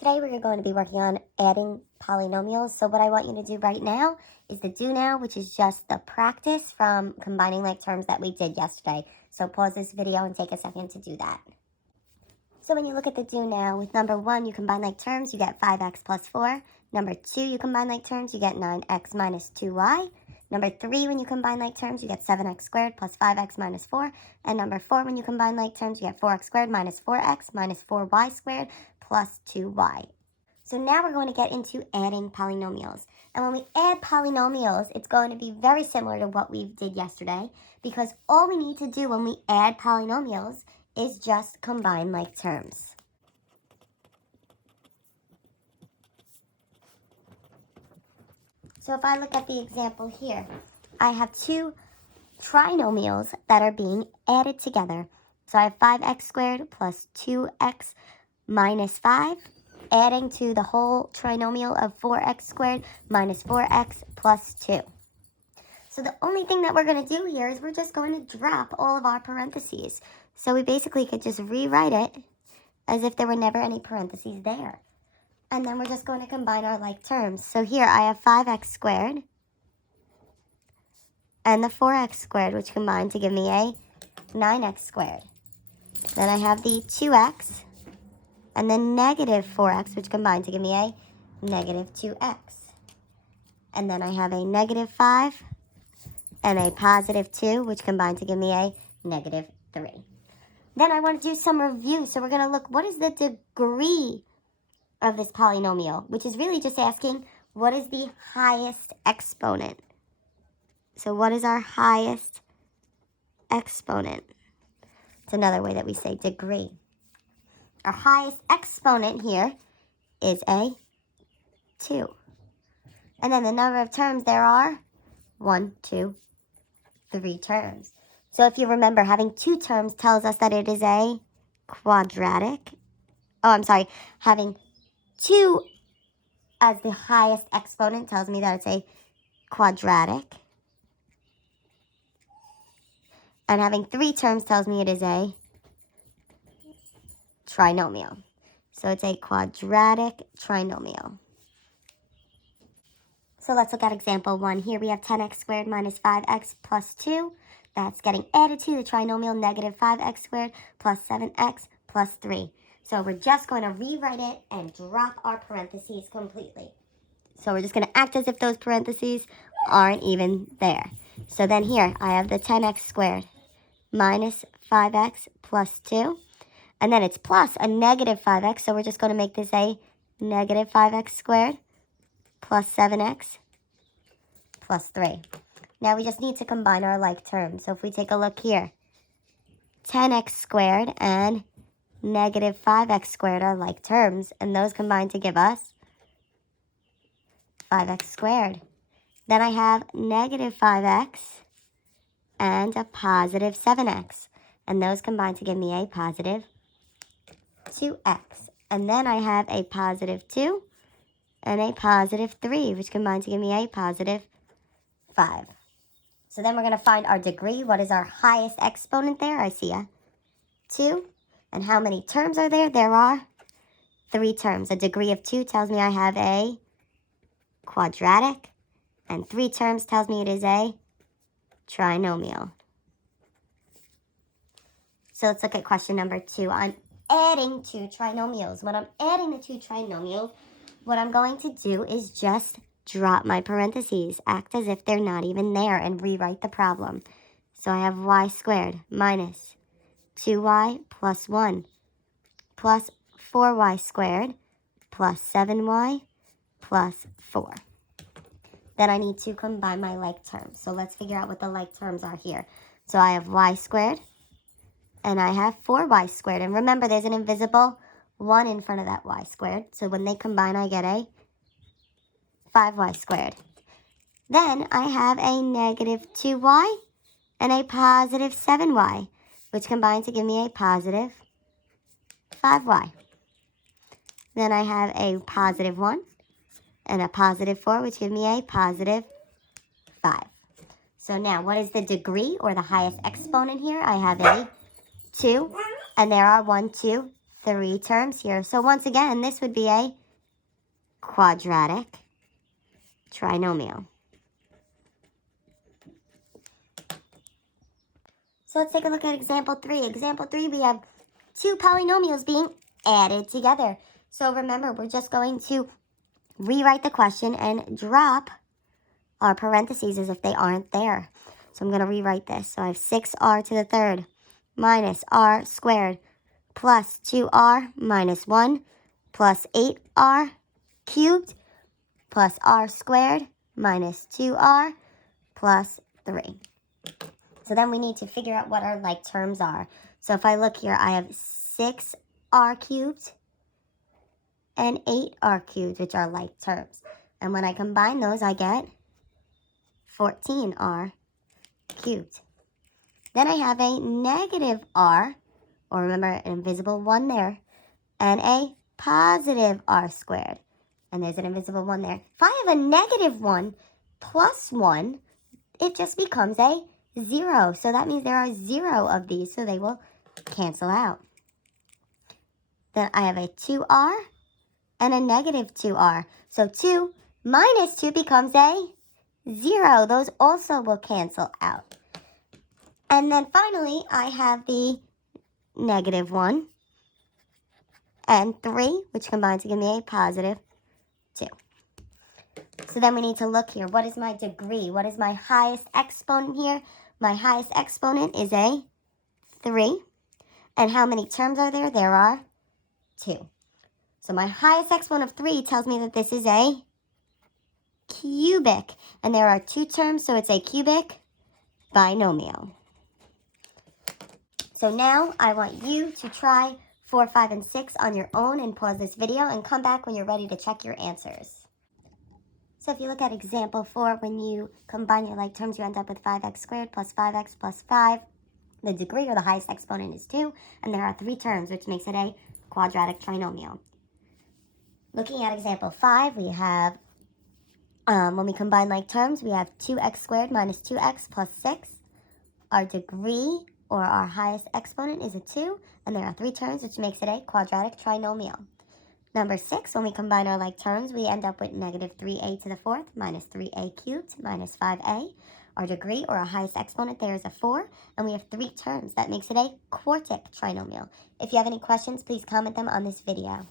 Today we're going to be working on adding polynomials. So what I want you to do right now is the do now, which is just the practice from combining like terms that we did yesterday. So pause this video and take a second to do that. So when you look at the do now, with number 1, you combine like terms, you get 5x plus 4. Number 2, you combine like terms, you get 9x minus 2y. Number 3, when you combine like terms, you get 7x squared plus 5x minus 4. And number 4, when you combine like terms, you get 4x squared minus 4x minus 4y squared plus 2y. So now we're going to get into adding polynomials. And when we add polynomials, it's going to be very similar to what we did yesterday, because all we need to do when we add polynomials is just combine like terms. So if I look at the example here, I have two trinomials that are being added together. So I have 5x squared plus 2x minus 5, adding to the whole trinomial of 4x squared minus 4x plus 2. So the only thing that we're going to do here is we're just going to drop all of our parentheses. So we basically could just rewrite it as if there were never any parentheses there. And then we're just going to combine our like terms. So here I have 5x squared and the 4x squared, which combine to give me a 9x squared. Then I have the 2x and then negative 4x, which combine to give me a negative 2x. And then I have a negative 5 and a positive 2, which combine to give me a negative 3. Then I want to do some review. So we're going to look, what is the degree of this polynomial? Which is really just asking, what is the highest exponent? So what is our highest exponent? It's another way that we say degree. Our highest exponent here is a 2. And then the number of terms there are 1, 2, 3 terms. So if you remember, having 2 terms tells us that it is a quadratic. Having 2 as the highest exponent tells me that it's a quadratic. And having 3 terms tells me it is a trinomial. So it's a quadratic trinomial. So let's look at example 1. Here we have 10x squared minus 5x plus 2. That's getting added to the trinomial negative 5x squared plus 7x plus 3. So we're just going to rewrite it and drop our parentheses completely. So we're just going to act as if those parentheses aren't even there. So then here I have the 10x squared minus 5x plus 2. And then it's plus a negative 5x, so we're just going to make this a negative 5x squared plus 7x plus 3. Now we just need to combine our like terms. So if we take a look here, 10x squared and negative 5x squared are like terms, and those combine to give us 5x squared. Then I have negative 5x and a positive 7x, and those combine to give me a positive 2x. And then I have a positive 2 and a positive 3, which combine to give me a positive 5. So then we're going to find our degree. What is our highest exponent there? I see a 2. And how many terms are there? There are 3 terms. A degree of 2 tells me I have a quadratic. And 3 terms tells me it is a trinomial. So let's look at question number 2. I'm adding 2 trinomials. When I'm adding the 2 trinomials, what I'm going to do is just drop my parentheses, act as if they're not even there, and rewrite the problem. So I have y squared minus 2y plus 1 plus 4y squared plus 7y plus 4. Then I need to combine my like terms. So let's figure out what the like terms are here. So I have y squared and I have 4y squared. And remember, there's an invisible 1 in front of that y squared. So when they combine, I get a 5y squared. Then I have a negative 2y and a positive 7y, which combine to give me a positive 5y. Then I have a positive 1 and a positive 4, which give me a positive 5. So now, what is the degree or the highest exponent here? I have a 2, and there are 1, 2, 3 terms here. So once again, this would be a quadratic trinomial. So let's take a look at example 3. Example 3, we have 2 polynomials being added together. So remember, we're just going to rewrite the question and drop our parentheses as if they aren't there. So I'm going to rewrite this. So I have 6r to the third minus r squared plus 2r minus 1 plus 8r cubed plus r squared minus 2r plus 3. So then we need to figure out what our like terms are. So if I look here, I have 6r cubed and 8r cubed, which are like terms. And when I combine those, I get 14r cubed. Then I have a negative r, or remember an invisible 1 there, and a positive r squared. And there's an invisible 1 there. If I have a negative 1 plus 1, it just becomes a 0. So that means there are 0 of these, so they will cancel out. Then I have a 2r and a negative 2r. So 2 minus 2 becomes a 0. Those also will cancel out. And then finally, I have the negative 1 and 3, which combine to give me a positive 2. So then we need to look here. What is my degree? What is my highest exponent here? My highest exponent is a 3. And how many terms are there? There are 2. So my highest exponent of 3 tells me that this is a cubic. And there are 2 terms, so it's a cubic binomial. So now I want you to try 4, 5, and 6 on your own and pause this video and come back when you're ready to check your answers. So if you look at example 4, when you combine your like terms, you end up with 5x squared plus 5x plus 5. The degree or the highest exponent is 2, and there are 3 terms, which makes it a quadratic trinomial. Looking at example 5, we have, when we combine like terms, we have 2x squared minus 2x plus 6. Our degree or our highest exponent is a 2, and there are 3 terms, which makes it a quadratic trinomial. Number 6, when we combine our like terms, we end up with negative 3a to the 4th minus 3a cubed minus 5a. Our degree or our highest exponent there is a 4, and we have 3 terms. That makes it a quartic trinomial. If you have any questions, please comment them on this video.